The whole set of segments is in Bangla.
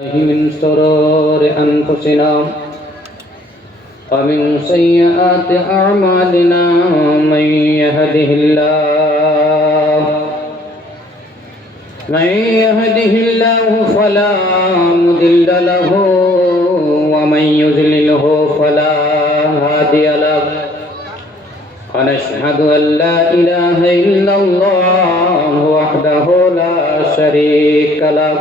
من شرور أنفسنا ومن سيئات أعمالنا من يهده الله فلا مضل له ومن يضلله فلا هادي له ونشهد أن لا إله إلا الله وحده لا شريك له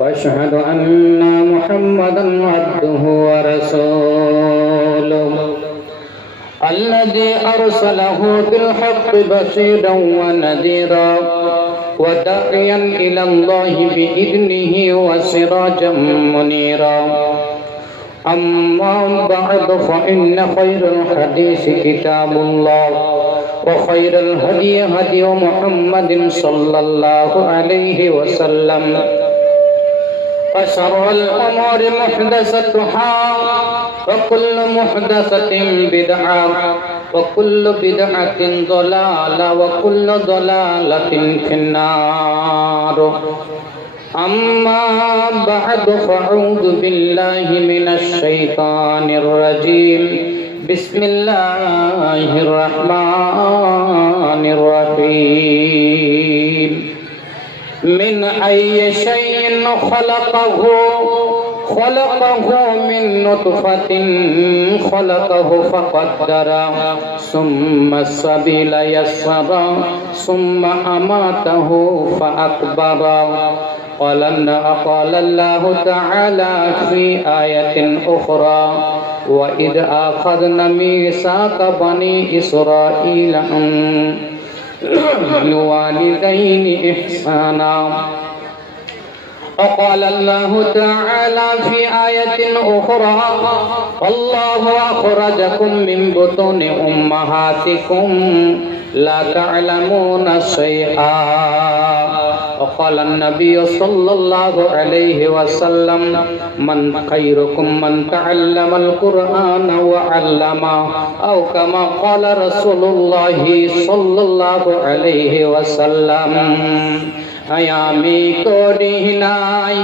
وأشهد أن محمدا عبده ورسوله الذي أرسله بالحق بشيرا ونذيرا وداعيا إلى الله بإذنه وسراجا منيرا أما بعد فإن خير الحديث كتاب الله وخير الهدي هدي محمد صلى الله عليه وسلم وشر الأمور محدثاتها وكل محدثة بدعة وكل بدعة ضلالة وكل ضلالة في النار أما بعد فأعوذ بالله من الشيطان الرجيم بسم الله الرحمن الرحيم من أي شيء خلقه من نطفة خلقه فقدر ثم السبيل يسر ثم أماته فأكبر قال الله تعالى في آية أخرى وإذ أخذنا ميثاق بني إسرائيل الوالدين إحسانا وقال الله تعالى في آية أخرى والله أخرجكم من بطون أمهاتكم لا تعلمون شيئا وقال النبي صلى الله عليه وسلم من خيركم من تعلم القرآن وعلمه أو كما قال رسول الله صلى الله عليه وسلم আমি করি নাই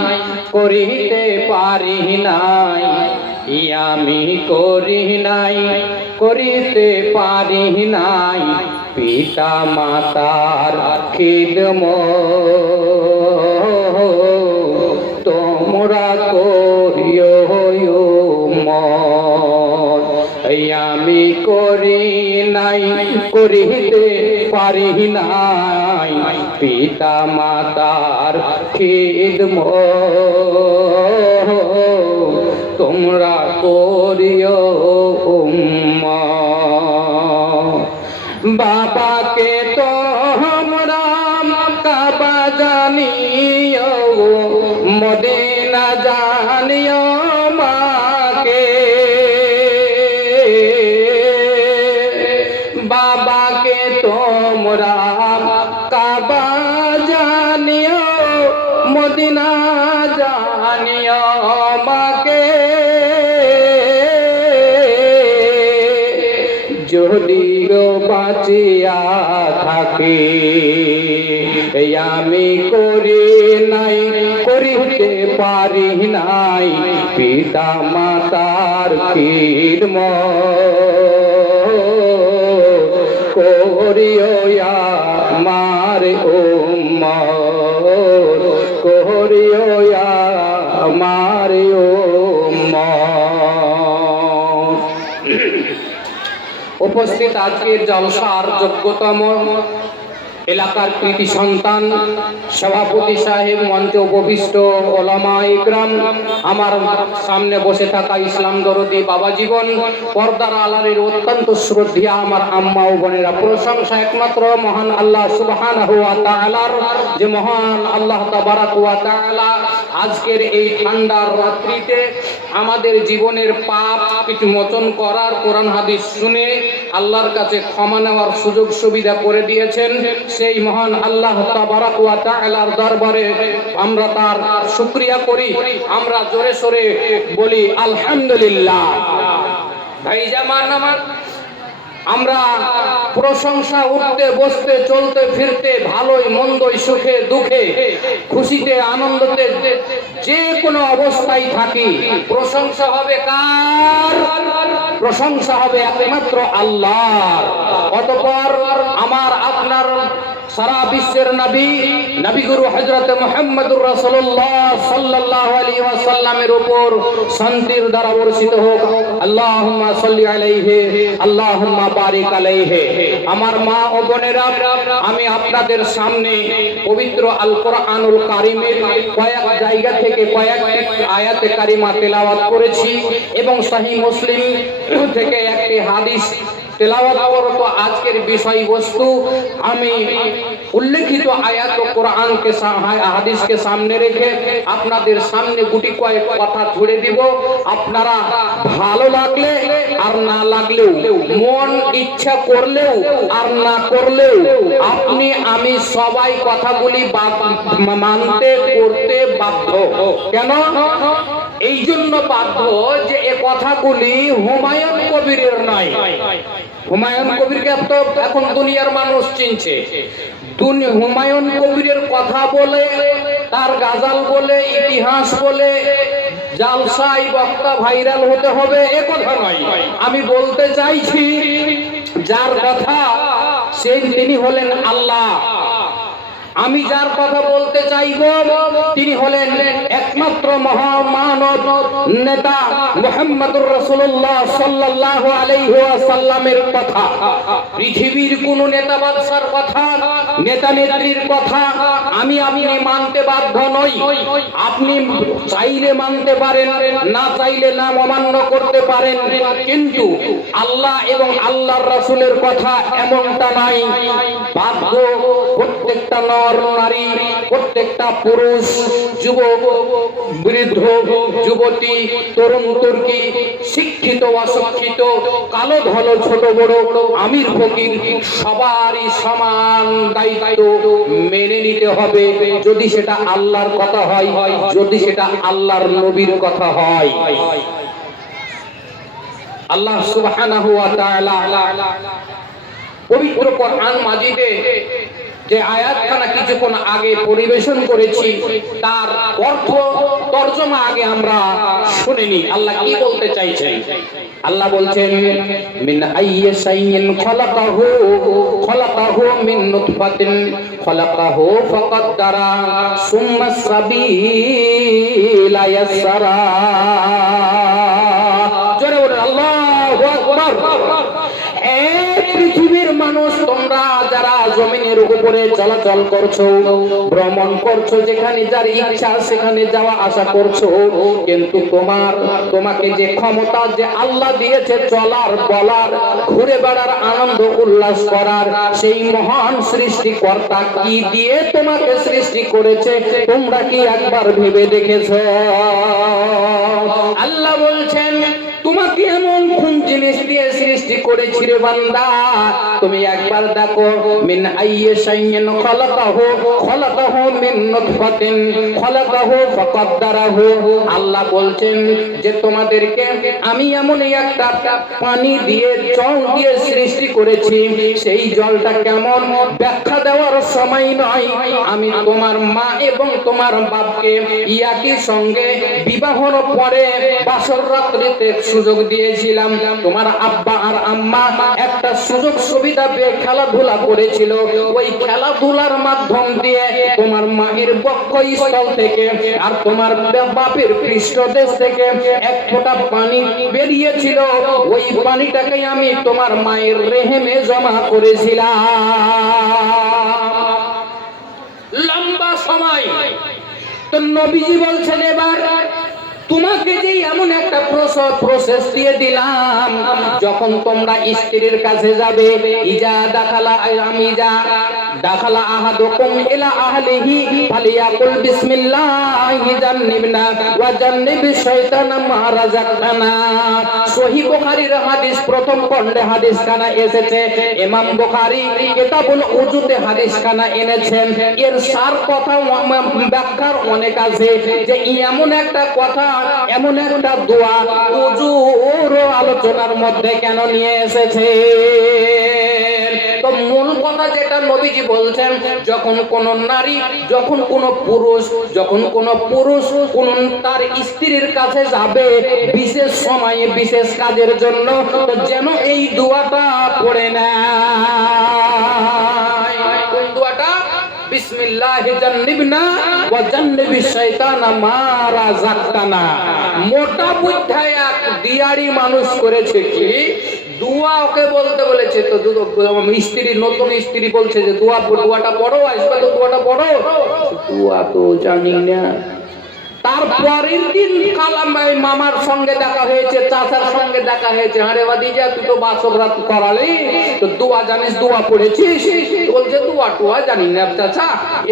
করিতে পারি নাই আমি করি নাই করিতে পারি নাই পিতা মাতার খিদমত তোমরা করিও মত আমি করি নাই করিতে পারি নাই পিতা মাতার খিদমত তোমরা করিও বাবাকে তোমরা কাবা জানিও মদিনা জানিও মাকে বাবাকে তোমরা কাবা জানিও মদিনা জানিও মাকে যদি বাঁচিয়া থাকে আমি করি নাই করিতে পারি নাই পিতা মাতার খিদমত করিও আমার উম্মত করিও আমার উম্মত। উপস্থিত আজকের জলসার যোগ্যতম এলাকার কৃতি সন্তান সভাপতি সাহেব, মঞ্চে উপবিষ্ট ওলামা ইকরাম, আমার সামনে বসে থাকা ইসলাম দরদি বাবা জীবন, পর্দার আলারের অত্যন্ত শ্রদ্ধেয় আমার আম্মা ও বোনেরা, প্রশংসা একমাত্র মহান আল্লাহ সুবহানাহু ওয়া তাআলার, যে মহান আল্লাহ তাবারাক ওয়া তাআলা আজকের এই ঠান্ডার রাত্রিতে আমাদের জীবনের পাপ কিছু মোচন করার, কোরআন হাদিস শুনে আল্লাহর কাছে ক্ষমা নেওয়ার সুযোগ সুবিধা করে দিয়েছেন। সেই মহান আল্লাহ তাবারাক ওয়া তাআলার দরবারে আমরা তার শুকরিয়া করি। আমরা জোরে সোরে বলি আলহামদুলিল্লাহ। ভাই জামান আমার আমরা প্রশংসা উঠতে বসতে চলতে ফিরতে ভালোই মন্দই সুখে দুঃখে খুশিতে আনন্দতে যে কোনো অবস্থায় থাকি, প্রশংসা হবে কার? প্রশংসা হবে একমাত্র আল্লাহর। অতঃপর আমার আপনার সারা বিশ্বের নবী নবী গুরু হযরত মুহাম্মদুর রাসূলুল্লাহ সাল্লাল্লাহু আলাইহি ওয়াসাল্লামের উপর শান্তির দ্বারা বর্ষিত হোক। আল্লাহুম্মা সাল্লি আলাইহি আল্লাহুম্মা বারিক আলাইহি। আমার মা ও বোনেরা, আমি আপনাদের সামনে পবিত্র আল কোরআনুল কারীমের কয়েক জায়গা থেকে কয়েকটি আয়াতে কারিমা তেলাওয়াত করেছি এবং সহিহ মুসলিম থেকে একটি হাদিস তেলাওয়াত করব। আজকের বিষয়বস্তু আমি উল্লেখিত আয়াত ও কোরআনকে হাদিসকে সামনে রেখে আপনাদের সামনে গুটি কয়েক কথা ছুড়ে দিব। আপনারা ভালো লাগলে আর না লাগলেও, মন ইচ্ছা করলেও আর না করলেও, আপনি আমি সবাই কথাগুলি মানতে করতে বাধ্য। কেন? এই জন্য বাধ্য যে এ কথাগুলি হুমায়ুন কবিরের নয়। হুমায়ুন কবিরকে তো এখন দুনিয়ার মানুষ চিনছে। হুমায়ুন কবিরের কথা বলে, তার গাজাল বলে, ইতিহাস বলে জালসাই বক্তা ভাইরাল হতে হবে এ কথা নয়। আমি বলতে চাইছি যার কথা সেই তিনি হলেন আল্লাহ। আমি যার কথা বলতে চাইব তিনি হলেন একমাত্র মহামানব নেতা মুহাম্মদুর রাসূলুল্লাহ সাল্লাল্লাহু আলাইহি ওয়াসাল্লামের কথা। পৃথিবীর কোন নেতা বাদশার কথা, নেতা নেত্রীর কথা আমি আপনি মানতে বাধ্য নই। আপনি চাইলে মানতে পারেন, না চাইলে না অমান্য করতে পারেন, কিন্তু আল্লাহ এবং আল্লাহর রাসূলের কথা এমনটা নাই। বাধ্য প্রত্যেকটা নারী, প্রত্যেকটা পুরুষ, যুবক বৃদ্ধ যুবতী, তরুণ তুর্কি, শিক্ষিত অশিক্ষিত, কালো ধলো ছোট বড়, আমির ফকির সবারই সমান দায়িত্ব মেনে নিতে হবে, যদি সেটা আল্লাহর কথা হয়, যদি সেটা আল্লাহর নবীর কথা হয়। আল্লাহ সুবহানাহু ওয়া তাআলা পবিত্র কোরআন মাজিদে যে আয়াতখানা কিছুক্ষণ আগে পরিবেশন করেছি তার অর্থ তরজমা আগে আমরা শুনিনি। আল্লাহ কি বলতে চাইছেন? আল্লাহ বলছেন মিন আইয়ি শাইইন খলাকাহু মিন নুতফাতিন খলাকাহু ফাকাদ্দারা সুম্মা সাবিলা ইয়াসসারা। জোরে বলুন আল্লাহু আকবার। পৃথিবীর মানুষ, তোমরা যারা জমিনের উপরে চলাচল করছো, ভ্রমণ করছো, যেখানে যার ইচ্ছা সেখানে যাওয়া আসা করছো, কিন্তু তোমাকে যে ক্ষমতা যে আল্লাহ দিয়েছে চলার, বলার, ঘুরে বেড়ার, আনন্দ উল্লাস করার, সেই মহান সৃষ্টিকর্তা কি দিয়ে তোমাকে সৃষ্টি করেছে তোমরা কি একবার ভেবে দেখেছো? আল্লাহ বলছেন তোমাকে এমন কোন জিনিস দিয়ে সৃষ্টি করেছি রে বান্দা, তুমি একবার দেখো। মিন আইয়ি শাইইন খলাকাহু মিন নুতফাতিন খলাকাহু ফাকাদ্দারাহু। আল্লাহ বলছেন যে তোমাদেরকে আমি এমন একটা পানি দিয়ে, জল দিয়ে সৃষ্টি করেছি। সেই জলটা কেমন ব্যাখ্যা দেওয়ার সময় নয়। আমি তোমার মা এবং তোমার বাপকে একই সঙ্গে বিবাহর পরে বাসর রাত্রিতে সুযোগ দিয়েছিলাম। তোমার আব্বা আর আম্মা একটা সুযোগ সুবিধা পেয়ে খেলাধুলা করেছিল। ওই খেলাধুলার মাধ্যম দিয়ে তোমার মায়ের বক্ষস্থল থেকে আর তোমার বাপের পৃষ্ঠদেশ থেকে এক ফোঁটা পানি বেরিয়েছিল। ওই পানিটাকে আমি তোমার মায়ের রেহেমে জমা করেছিলাম লম্বা সময়। তো নবীজি বলছেন এবার তোমাকে যে এমন একটা প্রসেস দিয়ে দিলাম, যখন তোমরা স্ত্রীর কাছে যাবে, ইজা দাখালা আমিজা দাখালা আহাদুকুম ইলা আহলিহি ফালিয়াকুল বিসমিল্লাহি জান্নিবনা ওয়া জান্নিবিশ শাইতানা মা রাযাকতানা। সহিহ বুখারীর হাদিস, প্রথম খণ্ডে হাদিস খানা এসেছে। ইমাম বুখারী কিতাবুল উযুতে হাদিস খানা এনেছেন। এর সার কথা ব্যাখ্যার অনেক আছে যে এমন একটা কথা, এমন একটা দোয়া উযুর আলোচনার মধ্যে কেন নিয়ে এসেছে। তো মূল কথা যেটা নবীজি বলছেন, যখন কোন নারী, যখন কোন পুরুষ, যখন কোন পুরুষ কোন তার স্ত্রীর কাছে যাবে বিশেষ সময়ে বিশেষ কাজের জন্য, তো যেন এই দোয়াটা পড়ে নেয়। কোন দোয়াটা? বিসমিল্লাহি জান্নিবনা ওয়া জান্নিবিশ শাইতানা মা রাযাকতানা। মোটা বুদ্ধায় এক দিয়ারি মানুষ করেছে কি, দোয়া ওকে বলতে বলেছে। তো স্ত্রী, নতুন স্ত্রী বলছে যে দোয়াটা পড়ো, আসবে তো দোয়াটা পড়ো। দোয়া তো জানি না। তারপরের দিন কালামাই মামার সঙ্গে দেখা হয়েছে, চাচার সঙ্গে দেখা হয়েছে। আরে ভাতিজা, তুই তো বাসর রাত করালি, তো দোয়া জানিস, দোয়া পড়েছিস? বলছে দোয়া জানি না চাচা,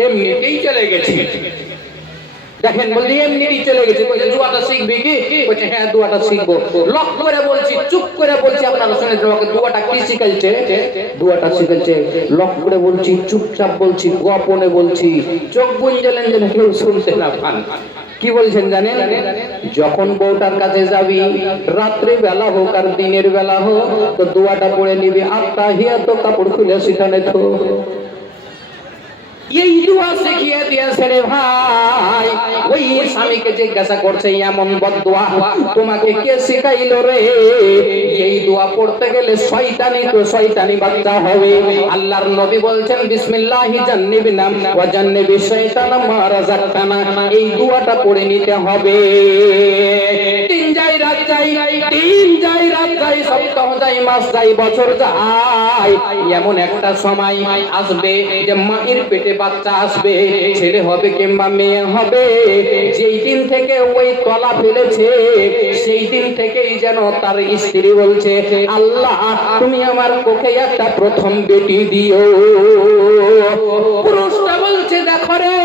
এমনিতেই চলে গেছি। দেখেন, বলছি এমনিতেই চলে গেছে। বলছে দোয়াটা শিখবি কি? বলছে হ্যাঁ দোয়াটা শিখবো। লক করে বলছি, চুপ করে বলছি, আপনারা শুনে তোমাকে দোয়াটা কি শিখাইছে? দোয়াটা শিখাইছে। লক করে বলছি, চুপচাপ বলছি, গোপনে বলছি, চোখ বুঞ্জলেন যেন কেউ শুনতে না পান। কি বলছেন জানেন? যখন বউটার কাছে যাবি, রাত্রি বেলা হোক আর দিনের বেলা হোক, তো দোয়াটা পড়ে নিবি, আত্তাহিয়াতু, কাপড় খুলে সেখানে থো। এই দোয়া শিখিয়ে দিয়েছে রে ভাই। ওই স্বামীকে জিজ্ঞাসা করছে, এমন বদদোয়া তোমাকে কে শিখাইলো রে? এই দোয়া পড়তে গেলে শয়তানি বাচ্চা হবে। আল্লাহর নবী বলছেন বিসমিল্লাহি জান্নিবনা ওয়া জান্নিবিশ শাইতানা মা রাযাকতানা। এই দোয়াটা পড়ে নিতে হবে। দিন যায় রাত যায়, সপ্তাহ যায়, মাস যায়, বছর যায়, এমন একটা সময় আসবে যে মায়ের পেটে বাচ্চা আসবে, ছেলে হবে কিংবা মেয়ে হবে। যেই দিন থেকে ওই তলা ফেলেছে, সেই দিন থেকেই যেন তার স্ত্রী বলছে, আল্লাহ তুমি আমার কোখে একটা প্রথম বেটি দিও। পুরুষটা বলছে, দেখো রে,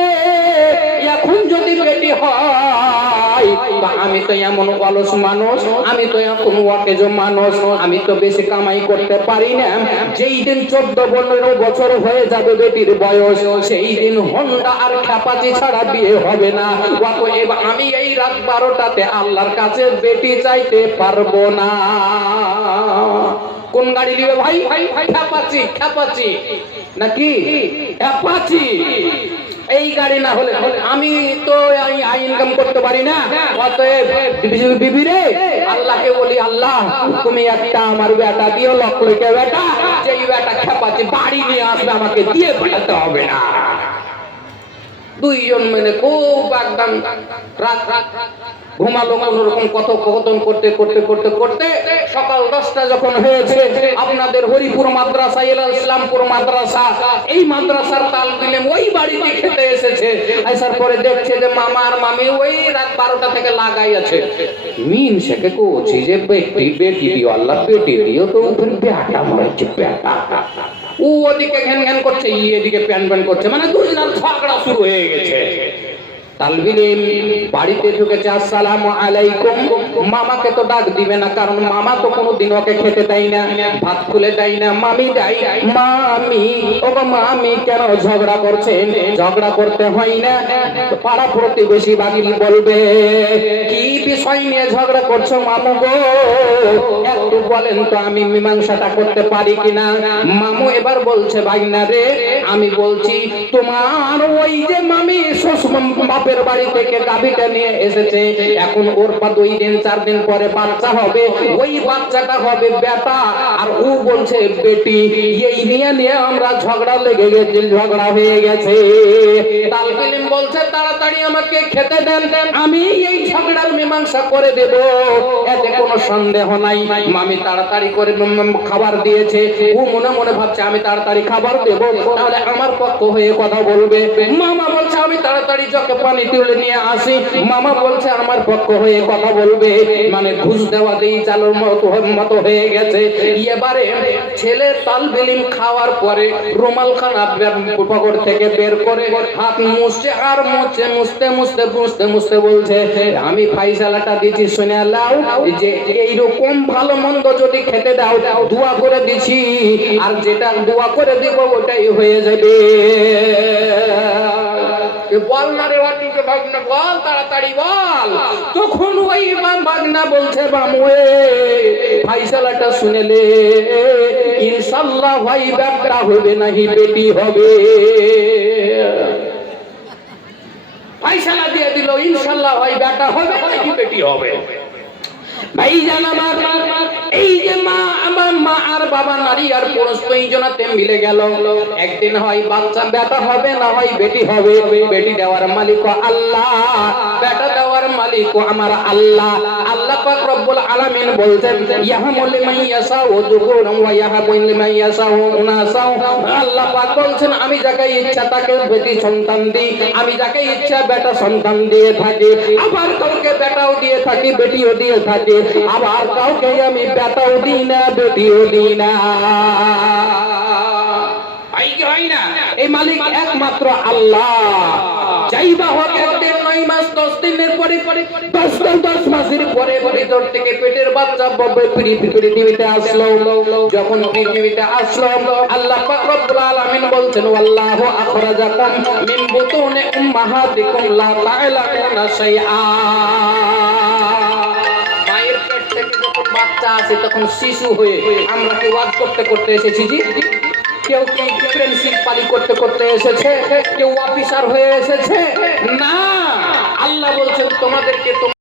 এখন যদি বেটি হয়, আমি তো এমন অলস মানুষ, আমি তো এখন ওয়াকেজ মানুষ, আমি তো বেশি কামাই করতে পারি না। যেই দিন 14-15 বছর হয়ে যাবে বেটির বয়স, সেই দিন হোন্ডা আর খ্যাপাচি ছাড়া বিয়ে হবে না। অতএব আমি এই রাত 12টাতে আল্লাহর কাছে বেটি চাইতে পারবো না। কোন গাড়ি নিবে ভাই? খ্যাপাচি নাকি অ্যাপাচি? এই গাড়ি না হলে আমি তো ইনকাম করতে পারি না। অতএব বিবি রে, আল্লাহকে বলি, আল্লাহ তুমি একটা আমার বেটা দিও, লক্ষ্যকে বেটা, যেই বেটা খেপাচ্ছে বাড়ি নিয়ে আসবে, আমাকে দিয়ে পাঠাতে হবে না। দুইজন মিলে খুব একদম রাত ঘুমালো, কোন রকম কথোপকথন করতে সকাল 10টা যখন হয়েছে, আপনাদের হরিপুর মাদ্রাসা, ইসলামপুর মাদ্রাসা, এই মাদ্রাসার তালবিলে ওই বাড়িতে খেতে এসেছে। আসার পরে দেখছে যে মামা আর মামি ওই রাত 12টা থেকে লাগাই আছে। মিন শেখে কোচি যে বেটি দিও, আল্লাহ বেটি দিও, তো বেটা মরেছে, বেটা। ও ওদিকে ঘ্যান করছে, এদিকে প্যান করছে, মানে দুজনের ঝগড়া শুরু হয়ে গেছে। তালবিলিম বাড়িতে ঢুকেছে, আসসালামু আলাইকুম। মামাকে তো ডাক দিবে না, কারণ মামা তো কোনোদিন ওকে খেতে দেয় না, ভাত খুলে দেয় না। মামি দেয়, মামি, ও মামি কেন ঝগড়া করছেন? ঝগড়া করতে হয় না, পাড়া প্রতিবেশী বাকি বলবে, কি বিষয় নিয়ে ঝগড়া করছো মামু গো, একটু বলেন তো, আমি মীমাংসাটা করতে পারি কিনা। মামু এবার বলছে, ভাইনা রে, আমি বলছি তোমার ওই যে মামি বাপের বাড়ি থেকে গাভীটা নিয়ে এসেছে, এখন ওর পা 2 দিন 4 দিন পরে বাচ্চা হবে, ওই বাচ্চাটা হবে বেটা, আর ও বলছে বেটি। এই নিয়ে আমরা ঝগড়া লেগে গেছে, ঝগড়া হয়ে গেছে। তালবিলিম বলছে, তাড়াতাড়ি আমাকে খেতে দেন, আমি এই ঝগড়ার মীমাংসা করে দেব, এতে কোনো সন্দেহ নাই। মামি তাড়াতাড়ি করে খাবার দিয়েছে, ও মনে মনে ভাবছে আমি তাড়াতাড়ি খাবার দেব, তাহলে আমার পক্ষ হয়ে কথা বলবে। মামা বলছে আমি তাড়াতাড়ি জগে পানি তুলে নিয়ে আসি, মামা বলছে আমার পক্ষ হয়ে কথা বলবে। মানে ঘুষ দেওয়া দিয়ে চালুর মতো হয়ে গেছে। এবারে ছেলে তালবেলিম খাওয়ার পরে রুমাল খানা পকেট থেকে বের করে হাত মুছছে, আর মুছছে মুছতে মুছতে মুছতে মুছতে বলছে আমি ফাইসালাটা দিচ্ছি শুনে লাও, যে এইরকম ভালো মন্দ যদি খেতে দাও দোয়া করে দিছি, আর যেটা দোয়া করে দিব ওটাই হয়ে যাবে। বল না রে বাটিকে ভাগনা, বল তাড়াতাড়ি বল। তখন ওই ভাগনা বলছে বামুয়ে ফাইসালাটা শুনেলে ইনশাআল্লাহ ভাই বেটা হবে নাহি বেটি হবে। ফাইসালা দিয়ে দিল ইনশাআল্লাহ ভাই বেটা হবে নাকি বেটি হবে। ভাই জান আমার, এই যে আমার মা আর বাবা নারী আর পুরুষ দুইজনাতে মিলে গেল, একদিন হয় বাচ্চা বেটা হবে না হয় বেটি হবে। বেটি দেওয়ার মালিক আল্লাহ, বেটা দেওয়ার মালিক আমার আল্লাহ। আল্লাহ পাক রব্বুল আলামিন বলতেন ইয়াহামু লিমান ইয়াশাউ যুকুরান ওয়া ইয়াহাবু লিমান ইয়াশাউ উনাসা। আল্লাহ পাক বলছেন আমি যাকে ইচ্ছা তাকে বেটি সন্তান দিই, আমি যাকে ইচ্ছা বেটা সন্তান দিয়ে থাকি, আবার কাউকে বেটাও দিয়ে থাকি বেটিও দিয়ে থাকি, আবার কাউকে আমি বেটাও দিই না বেটিও দিই না। এই মালিক একমাত্র আল্লাহ। যাইবা হোক একদিন 9 মাস 10 দিনের পরে 10 মাসের পরে ভিতর থেকে পেটের বাচ্চা পৃথিবীতে আসলো। যখন পৃথিবীতে আসলো আল্লাহ পাক রব্বুল আলামিন বলছেন আল্লাহু আখরাজাকুম মিন বুতুনি উম্মাহাতিকুম লা তা'লামুনা শাইআ। মায়ের পেট থেকে যখন বাচ্চা আসে তখন শিশু হয়ে আমরা কি ওয়াজ করতে করতে এসেছি জি? কেউ কি প্রিন্সিপালি করতে করতে এসেছে, কেউ অফিসার হয়ে এসেছে না। আল্লাহ বলছেন তোমাদেরকে